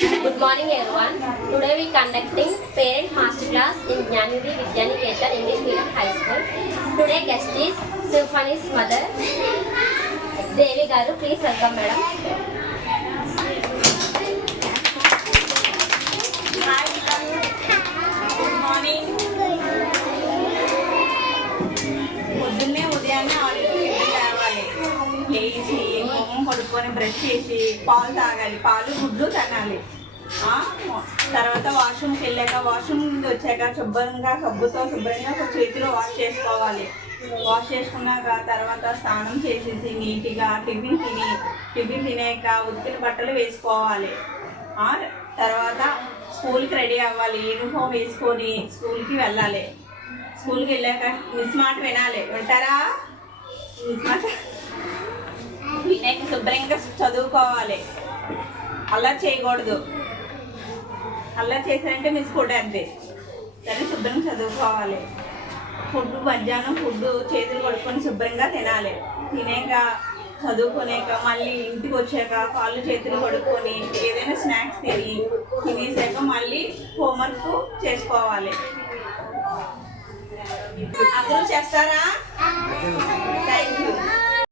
Good morning everyone. Today we conducting parent master class in Jnanidhi Vidyaniketa English Medium High School. Today guest is Symphony's mother, Devi Garu. Please welcome madam. Hi, good morning. పొద్దున్నే ఉదయాన్నే ఆవిడకి లేవాలి, లేచి మొహం కడుక్కొని brush చేసి పాలు తాగాలి, పాలు గుడ్లు తినాలి. తర్వాత వాష్రూమ్కి వెళ్ళాక వాష్రూమ్ నుండి వచ్చాక శుభ్రంగా సబ్బుతో శుభ్రంగా చేతిలో వాష్ చేసుకోవాలి. వాష్ చేసుకున్నాక తర్వాత స్నానం చేసేసి నీట్గా టిఫిన్ తినాక ఉతికిన బట్టలు వేసుకోవాలి. తర్వాత స్కూల్కి రెడీ అవ్వాలి, యూనిఫామ్ వేసుకొని స్కూల్కి వెళ్ళాలి. స్కూల్కి వెళ్ళాక మిస్ మాట వినాలి. వింటారా? మిస్ మాట వినాక శుభ్రంగా చదువుకోవాలి. అలా చేయకూడదు. అలా చేశారంటే మిస్ కొట్టేద్ది. సరే శుభ్రంగా చదువుకోవాలి. ఫుడ్ మధ్యాహ్నం ఫుడ్ చేతులు కడుక్కొని శుభ్రంగా తినాలి. తినాక చదువుకునేక మళ్ళీ ఇంటికి వచ్చాక కాళ్ళు చేతులు కడుక్కొని ఏదైనా స్నాక్స్ తినేసాక మళ్ళీ హోంవర్క్ చేసుకోవాలి. అందరూ చేస్తారా? Thank you.